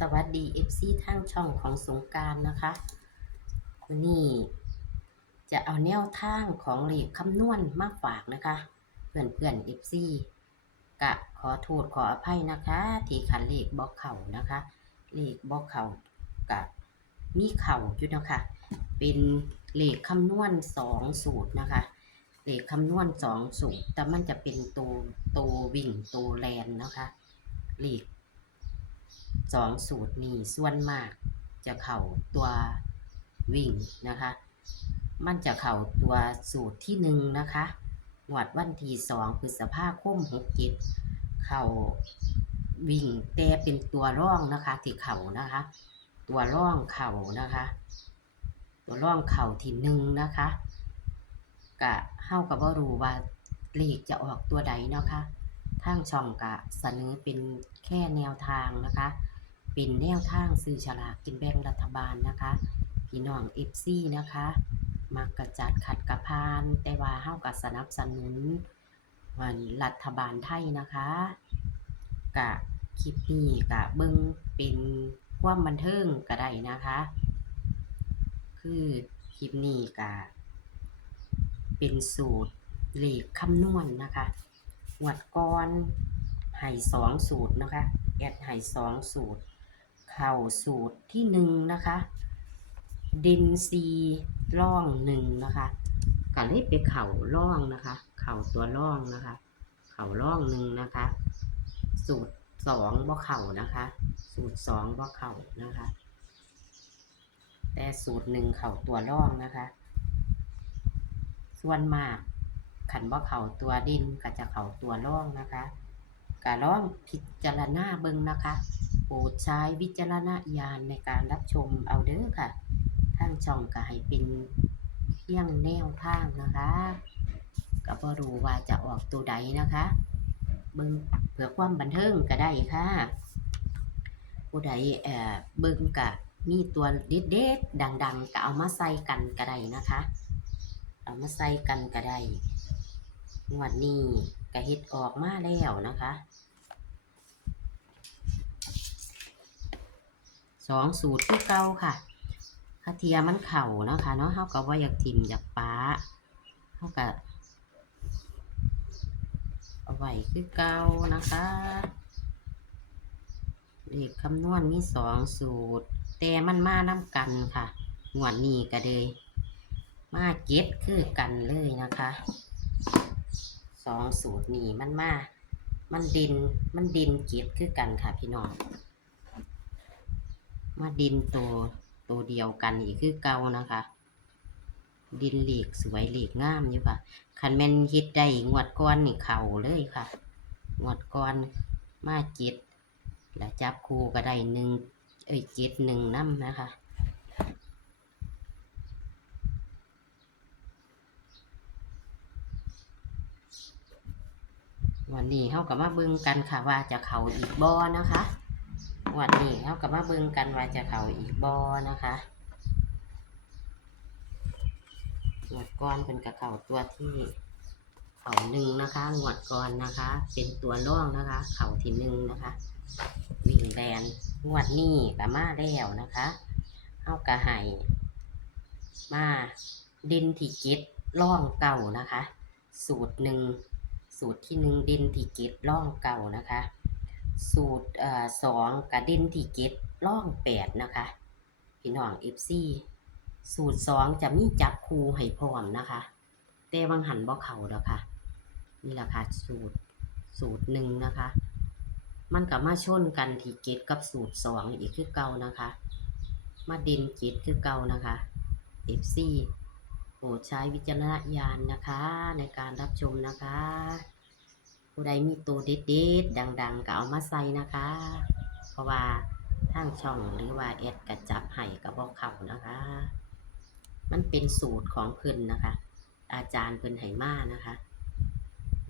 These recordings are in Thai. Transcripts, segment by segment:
สวัสดี FC ทางช่องของสงการนะคะวันนี้จะเอาแนวทางของเลขคำนวณมาฝากนะคะ เพื่อนเพื่อน FC กะขอโทษขออภัยนะคะ ที่ขันเลขบอกเข่านะคะเลขบอกเข่ากะมีเข่าอยู่นะคะ เป็นเลขคำนวณสองสูตรนะคะเลขคำนวณสองสูตรแต่มันจะเป็นตัวตัววิ่งตัวแลนนะคะเลข สองสูตรนี้ส่วนมากจะเข่าตัววิ่งนะคะ มันจะเข่าตัวสูตรที่หนึ่งนะคะหวดวันที่สองพฤษภาคมหกเจ็ดเข่าวิ่งแต่เป็นตัวร่องนะคะที่เข่านะคะ ตัวร่องเข่านะคะ ตัวร่องเข่าที่หนึ่งนะคะกะเฮ้ากับว่ารู้ว่าเลขจะออกตัวใดเนาะคะ ทางช่องกะเสนอเป็นแค่แนวทางนะคะ เป็นแนวทางซื้อฉลากกินแบ่งรัฐบาลนะคะพี่น้องเอฟซีนะคะมักกระจัดขัดกระพาน แต่ว่าเฮากับสนับสนุนวันรัฐบาลไทยนะคะกะคลิปนี้กะเบิ่งเป็นความบันเทิงก็ได้นะคะ คือคลิปนี้กะเป็นสูตรเลขคำนวณนะคะ หวดก้อนให้สองสูตรนะคะ แอดให้สองสูตร เข่าสูตรที่หนึ่งนะคะ ดินซีร่องหนึ่งนะคะก็เลยไปเข่าร่องนะคะ เข่าตัวร่องนะคะ เข่าร่องหนึ่งนะคะ สูตรสองบ่เข่านะคะ สูตรสองบ่เข่านะคะ แต่สูตรหนึ่งเข่าตัวร่องนะคะ ส่วนมาก ขันบ่เข่าตัวดินก็จะเข่าตัวร่องนะคะกะร่องพิจารณาเบิงนะคะโปรดใช้วิจารณญาณในการรับชมเอาเด้อค่ะทางช่องก็ให้เป็นเพียงแนวทางนะคะก็บ่รู้ว่าจะออกตัวใดนะคะ เบิ่งเพื่อความบันเทิงก็ได้ค่ะผู้ใดเอ่อเบิ่งกะมีตัวเด็ดๆดังๆก็เอามาใส่กันก็ได้นะคะ เอามาใส่กันก็ได้ งวดนี้ก็เฮ็ดออกมาแล้วนะคะสองสูตรคือเก่าค่ะคาเทียมันเข่านะคะเนาะเฮาก็ว่าอยากทิมอยากป้าเฮาก็เอาไว้คือเก่านะคะเลขคำนวณมีสองสูตร แต่มันมาน้ำกันค่ะงวดนี้ก็เลยมาเก็ตคือกันเลยนะคะ สองสูตรนี้มันมา มันดิน มันดินเก็ตคือกันค่ะพี่น้อง มาดินตัวตัวเดียวกันอีกคือเก่านะคะ ดินเหล็กสวยเหล็กงามอยู่ค่ะ คันแม่นเฮ็ดได้งวดก้อนนี่เข่าเลยค่ะงวดก้อนมาเจ็ดแล้วจับคู่ก็ได้หนึ่งเอ้ยเจ็ดหนึ่งน้ำนะคะ วันนี้เขากับมาเบิ่งกันค่ะว่าจะเข่าอีกบ่นะคะวันนี้เขากับมาเบิ่งกันว่าจะเข่าอีกบ่นะคะงวดก้อนเป็นกับเข่าตัวที่เข่าหนึ่งนะคะงวดก้อนนะคะ เป็นตัวร่องนะคะ เข่าที่หนึ่งนะคะ วิ่งแลนงวดนี้กับมาแล้วนะคะเอากระไห้มาดินที่เก็ดร่องเก่านะคะ สูตรหนึ่ง สูตรที่หนึ่งดินที่เก็ดร่องเก่านะคะ สูตรเอ่อสองกระดินที่เก็ดร่องแปดนะคะพี่น้องเอฟซีสูตรสองจะมีจับคูให้พร้อมนะคะแต่วังหันบ่เข่าดอกค่ะ นี่แหละค่ะสูตรสูตรหนึ่งนะคะ มันกับมาชนกันที่เก็ดกับสูตรสองอีกคือเก่านะคะ มาดินเก็ดคือเก่านะคะเอฟซี รดใช้วิจารณญาณนะคะ ในการรับชมนะคะ ผู้ใดมีตัวเด็ดๆดัง ๆ ก็เอามาใส่นะคะ เพราะว่าทางช่องหรือว่าแอดกระจับไห้กับบอกเขานะคะ มันเป็นสูตรของเพิ่นนะคะ อาจารย์เพิ่นไหมานะคะ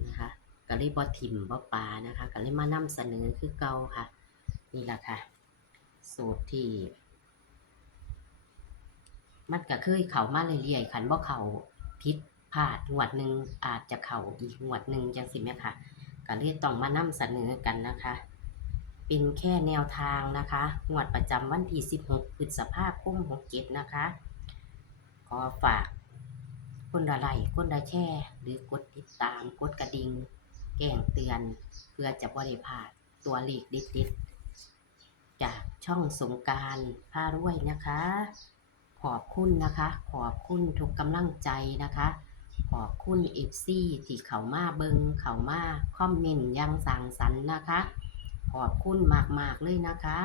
นะคะก็เลยบอทิมบอปลานะคะก็เลยมานำเสนอคือเก่าค่ะ นี่แหละค่ะ สูตรที่ มันก็เคยเข้ามาเรื่อยๆคันบ่เข้าผิดพลาดงวดหนึ่งอาจจะเข้าอีกงวดหนึ่งจังสิแม่ค่ะก็เลยต้องมานำเสนอกันนะคะ เป็นแค่แนวทางนะคะงวดประจำวันที่ 16พฤษภาคม67นะคะ ขอฝากคนละไลค์คนละแชร์หรือกดติดตามกดกระดิ่งแจ้งเตือน เพื่อจะบริพลาดตัวเลขเด็ดๆจากช่องสงการพารวยนะคะ ขอบคุณนะคะ ขอบคุณทุกกำลังใจนะคะ ขอบคุณเอฟซีที่เขามาเบิงเขามาคอมเมนต์ยังสั่งสรรค์นะคะ ขอบคุณมากๆเลยนะคะ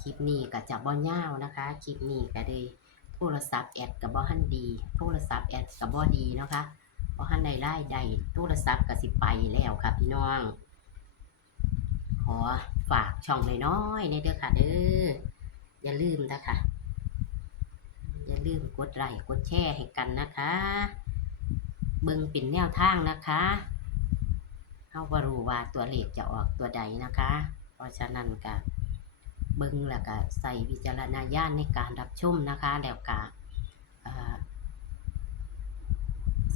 คลิปนี้ก็จะบ่ยาวนะคะ คลิปนี้ก็เลยโทรศัพท์แอดกับบ่ฮันดี โทรศัพท์แอดกับบ่ดีนะคะบ่ฮันได้ไล่ได้โทรศัพท์ก็สิไปแล้วค่ะพี่น้อง ขอฝากช่องน้อยๆในเด้อค่ะเด้ออย่าลืมนะคะอย่า ลืมกดไลค์กดแชร์ให้กันนะคะ เบิ่งเป็นแนวทางนะคะเฮาบ่รู้ว่าตัวเลขจะออกตัวใดนะคะ เพราะฉะนั้นก็เบิ่งแล้วก็ใส่วิจารณญาณในการรับชมนะคะ แล้วก็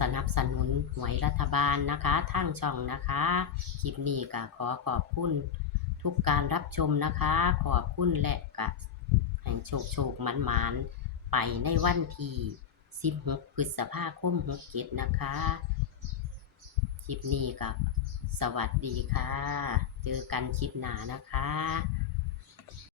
สนับสนุนหวยรัฐบาลนะคะทางช่องนะคะ คลิปนี้ก็ขอขอบคุณทุกการรับชมนะคะ ขอบคุณและก็ให้โชคโชคมันมันๆ ไปในวันที่ 16 พฤษภาคม67นะคะ คลิปนี้กับสวัสดีค่ะ เจอกันคลิปหน้านะคะ